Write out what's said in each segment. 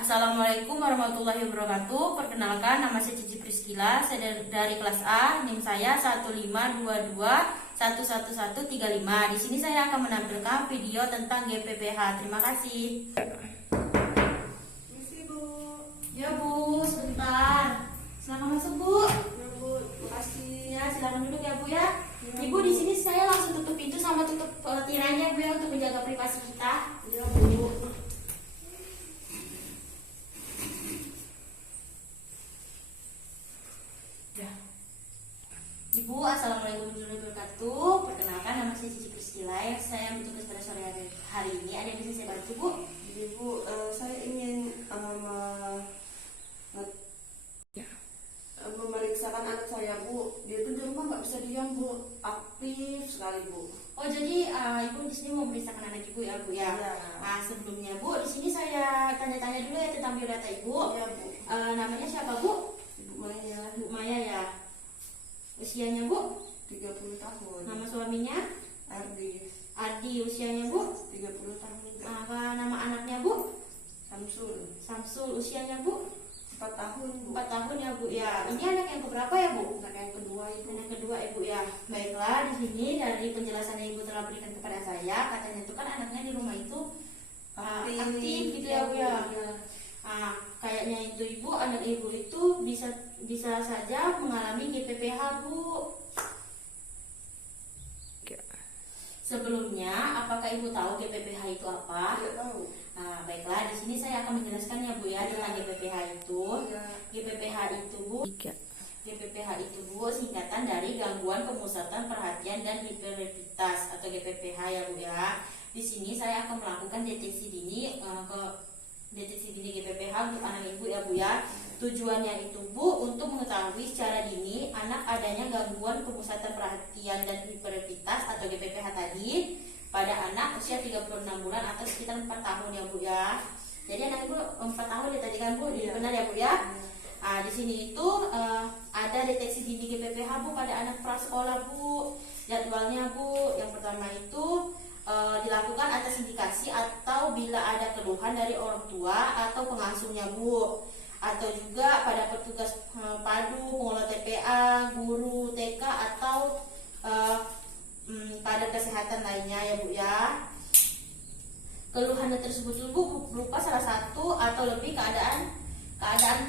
Assalamualaikum warahmatullahi wabarakatuh. Perkenalkan, nama saya Cici Priskila. Saya dari kelas A. NIM saya 152211135. Di sini saya akan menampilkan video tentang GPPH. Terima kasih. Misi Bu. Ya Bu, sebentar. Silakan masuk Bu. Ya Bu, makasih. Ya, silakan duduk ya Bu ya. Ibu, di sini saya langsung tutup pintu sama tutup tirainya Bu ya, untuk menjaga privasi kita. Ya Bu. Ibu, assalamualaikum warahmatullahi wabarakatuh. Perkenalkan, nama saya Cici Priskila. Saya bertugas pada sore hari ini. Ada yang bisa saya bantu Bu? Jadi Bu, saya ingin memeriksakan anak saya Bu. Dia tuh di rumah nggak bisa diam Bu, aktif sekali Bu. Oh, jadi Ibu di sini mau memeriksakan anak Ibu ya Bu ya? Iya. Nah, sebelumnya Bu, di sini saya tanya-tanya dulu ya tentang biodata Ibu. Iya Bu. Namanya siapa Bu? Ibu Maya, Bu Maya ya. Usianya Bu? 30 tahun. Nama suaminya? Ardi, Ardi. Usianya Bu? 30 tahun juga. Nama anaknya Bu? Samsul, Samsul. Usianya Bu? 4 tahun Bu. 4 tahun ya Bu ya. Ini anak yang keberapa ya Bu? Anak yang kedua Ibu. Anak kedua Ibu ya. Baiklah, di sini dari penjelasan yang Ibu telah berikan kepada saya, katanya itu kan anaknya di rumah itu aktif gitu ya Bu ya. Iya. Kayaknya itu Ibu, anak Ibu itu bisa saja mengalami GPPH Bu. Sebelumnya, apakah Ibu tahu GPPH itu apa? Tidak tahu. Baiklah, di sini saya akan menjelaskan ya Bu ya tentang GPPH itu. Iya. GPPH itu Bu, GPPH itu Bu singkatan dari gangguan pemusatan perhatian dan hiperaktivitas atau GPPH ya Bu ya. Di sini saya akan melakukan deteksi dini GPPH untuk anak Ibu ya Bu ya. Tujuannya itu Bu untuk mengetahui secara dini anak adanya gangguan pemusatan perhatian dan hiperaktivitas atau GPPH tadi pada anak usia 36 bulan atau sekitar 4 tahun ya Bu ya. Jadi anak Ibu 4 tahun ya tadi kan Bu, Iya. benar ya Bu ya. Di sini itu ada deteksi dini GPPH Bu pada anak prasekolah Bu. Jadwalnya Bu, yang pertama itu dilakukan atas indikasi atau bila ada keluhan dari orang tua atau pengasuhnya Bu, atau juga pada petugas padu, pengelola TPA, guru TK atau kader kesehatan lainnya ya Bu ya. Keluhan tersebut Bu berupa salah satu atau lebih keadaan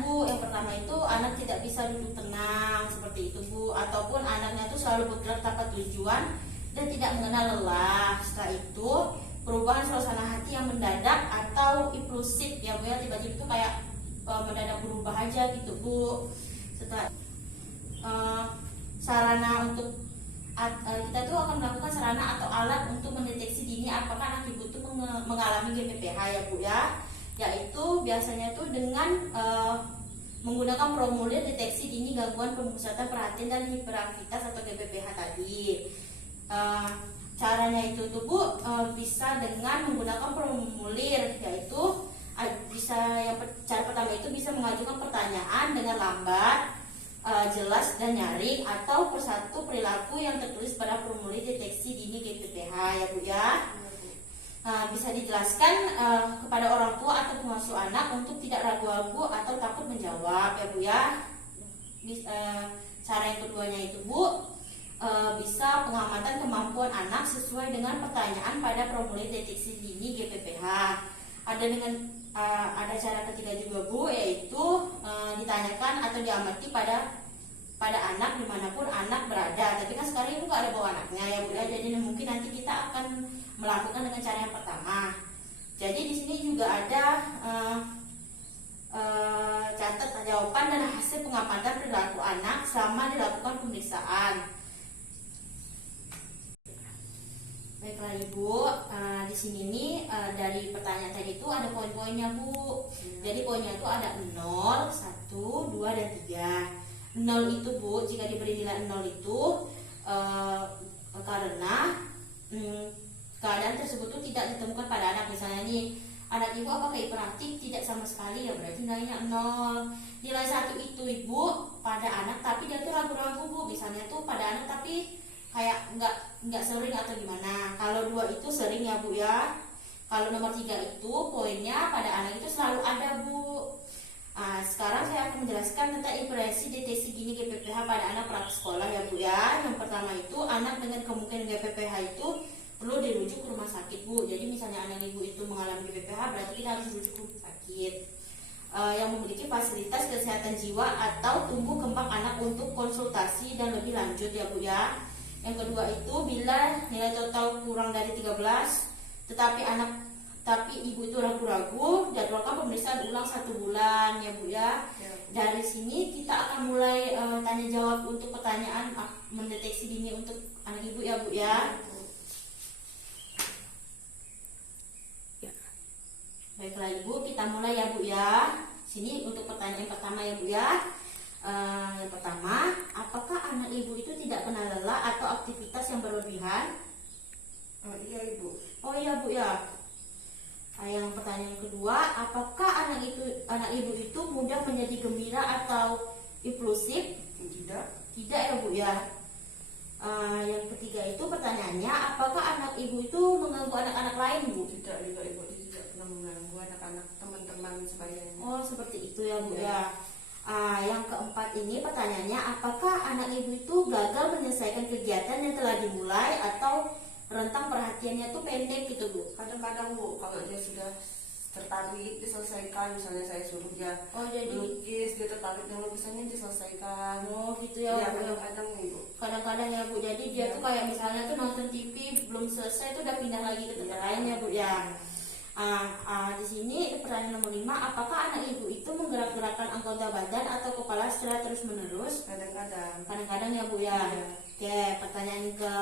Bu. Yang pertama itu anak tidak bisa duduk tenang seperti itu Bu, ataupun anaknya itu selalu bergerak tanpa tujuan dan tidak mengenal lelah. Setelah itu perubahan suasana hati yang mendadak atau impulsif ya Bu ya, tiba-tiba itu kayak mendadak berubah aja gitu Bu. Setelah sarana untuk kita tuh akan melakukan sarana atau alat untuk mendeteksi dini apakah anak Ibu tuh mengalami GPPH ya Bu ya, yaitu biasanya tuh dengan menggunakan formulir deteksi dini gangguan pemusatan perhatian dan hiperaktivitas atau GPPH tadi. Caranya itu tuh Bu bisa dengan menggunakan formulir, yaitu cara pertama itu bisa mengajukan pertanyaan dengan lambat, jelas dan nyaring, atau persatu perilaku yang tertulis pada formulir deteksi dini GPPH ya Bu ya. Bisa dijelaskan kepada orang tua atau pengasuh anak untuk tidak ragu-ragu atau takut menjawab ya Bu ya. Cara yang keduanya itu Bu, bisa pengamatan kemampuan anak sesuai dengan pertanyaan pada formulir deteksi dini GPPH. Ada cara ketiga juga Bu, yaitu ditanyakan atau diamati pada anak dimanapun anak berada. Tapi kan sekarang Ibu gak ada bawa anaknya ya Bu ya, jadi mungkin nanti kita akan melakukan dengan cara yang pertama. Jadi di sini juga ada catat jawaban dan hasil pengamatan perilaku anak selama dilakukan pemeriksaan. Baiklah Ibu, di sini nih dari pertanyaan tadi itu ada poin-poinnya Bu. Jadi poinnya itu ada 0, 1, 2, dan 3. 0 itu Bu, jika diberi nilai 0 itu karena keadaan tersebut tuh tidak ditemukan pada anak. Misalnya nih, anak Ibu apakah hiperaktif? Tidak sama sekali ya, berarti nilainya 0. Nilai 1 itu Ibu pada anak tapi dia tuh ragu-ragu Bu. Misalnya tuh pada anak tapi kayak nggak sering atau gimana. Kalau 2 itu sering ya Bu ya. Kalau nomor 3 itu poinnya pada anak itu selalu ada Bu. menjelaskan tentang impresi deteksi dini GPPH pada anak prasekolah ya Bu ya. Yang pertama itu anak dengan kemungkinan GPPH itu perlu dirujuk ke rumah sakit Bu. Jadi misalnya anak ibu itu mengalami GPPH berarti kita harus rujuk ke rumah sakit yang memiliki fasilitas kesehatan jiwa atau tumbuh kembang anak untuk konsultasi dan lebih lanjut ya Bu ya. Yang kedua itu bila nilai total kurang dari 13 tapi ibu itu ragu-ragu, jadwalkan pemeriksaan ulang 1 bulan ya Bu ya. Dari sini kita akan mulai tanya jawab untuk pertanyaan mendeteksi dini untuk anak ibu ya Bu ya. Baiklah Ibu, kita mulai ya Bu ya. Sini untuk pertanyaan pertama ya Bu ya. Yang pertama, apakah anak ibu itu tidak pernah lelah atau aktivitas yang berlebihan? Iya Ibu. Oh iya Bu ya. Yang pertanyaan kedua, apakah anak ibu itu mudah menjadi gembira atau impulsif? Tidak. Tidak ya Bu ya. Yang ketiga itu pertanyaannya, apakah anak ibu itu mengganggu anak-anak lain Bu? Tidak juga Ibu, tidak pernah mengganggu anak-anak teman-teman sebayanya. Oh seperti itu ya Bu ya. Yang keempat ini pertanyaannya, apakah anak ibu itu gagal menyelesaikan kegiatan yang telah dimulai atau rentang perhatiannya tuh pendek gitu Bu? Kadang-kadang Bu, kalau dia sudah tertarik diselesaikan, misalnya saya suruh dia jadi lukis, dia tertarik dengan lukisannya diselesaikan. Oh gitu ya Bu. Kadang-kadang Ibu. Kadang-kadang ya Bu, jadi dia tuh kayak misalnya tuh nonton TV belum selesai tuh udah pindah lagi ke tempat lain ya Bu ya. Di sini pertanyaan nomor 5, apakah anak ibu itu menggerak-gerakkan anggota badan atau kepala secara terus-menerus? Kadang-kadang ya Bu ya. Oke, pertanyaan ke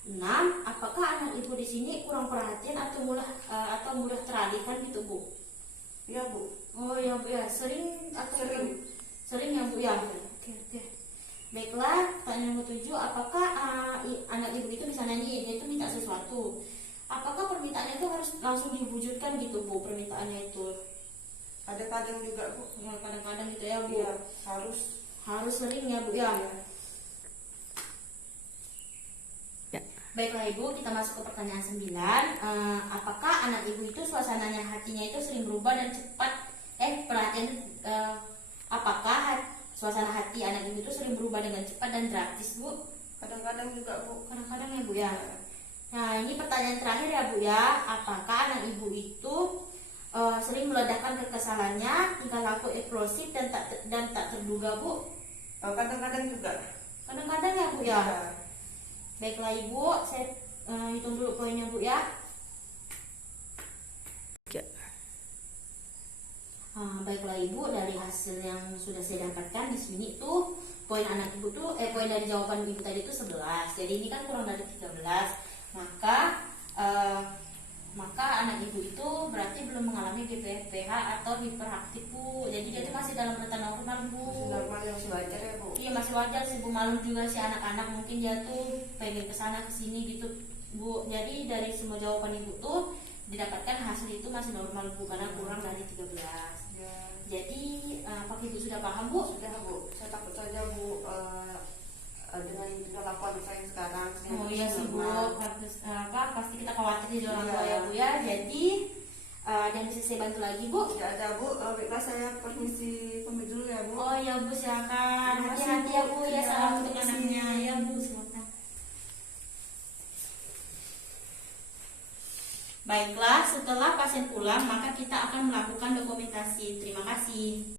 6, apakah anak ibu di sini kurang perhatian atau mudah teralihkan gitu Bu? Iya Bu. Oh ya Bu ya, sering ya Bu ya. Oke. Baiklah, pertanyaan nomor 7, apakah anak ibu itu misalnya nih dia itu minta sesuatu, apakah permintaannya itu harus langsung diwujudkan gitu Bu permintaannya itu? Kadang-kadang juga Bu. Ya, kadang-kadang gitu ya Bu. Iya, harus sering ya Bu ya. Baiklah Ibu, kita masuk ke pertanyaan 9. Apakah anak ibu itu suasananya hatinya itu sering berubah dan cepat? Apakah suasana hati anak ibu itu sering berubah dengan cepat dan drastis Bu? Kadang-kadang juga Bu. Kadang-kadang ya Bu ya. Nah ini pertanyaan terakhir ya Bu ya. Apakah anak ibu itu sering meledakkan kekesalannya, tingkah laku eksplosif dan tak terduga Bu? Kadang-kadang juga. Kadang-kadang ya Bu ya. Baiklah Ibu, saya hitung dulu poinnya Bu ya. Baiklah Ibu, dari hasil yang sudah saya dapatkan di sini tuh poin anak ibu tuh poin dari jawaban ibu tadi itu 11. Jadi ini kan kurang dari 13. Maka anak ibu itu berarti belum mengalami GPPH atau hiperaktif Bu. Jadi dia itu masih dalam rentang normal Bu. Normal, yang masih wajar ya Bu. Iya masih wajar sih Bu, malu juga si anak-anak mungkin dia tuh pengen kesana kesini gitu Bu. Jadi dari semua jawaban ibu tuh didapatkan hasil itu masih normal Bu, karena kurang dari 13. Jadi apakah ibu sudah paham Bu? Sudah Bu. Saya takut saja Bu dengan tingkah laku anak saya sekarang. Oh iya sih Bu, pasti kita khawatir jadi orang tua ya Bu ya. Jadi dan bisa saya bantu lagi Bu? Tidak ada Bu. Baiklah, saya permisi pamit dulu ya Bu. Oh iya Bu, silakan. Hati-hati ya Bu ya, salam untuk anaknya ya Bu, silakan. Baiklah, setelah pasien pulang maka kita akan melakukan dokumentasi. Terima kasih.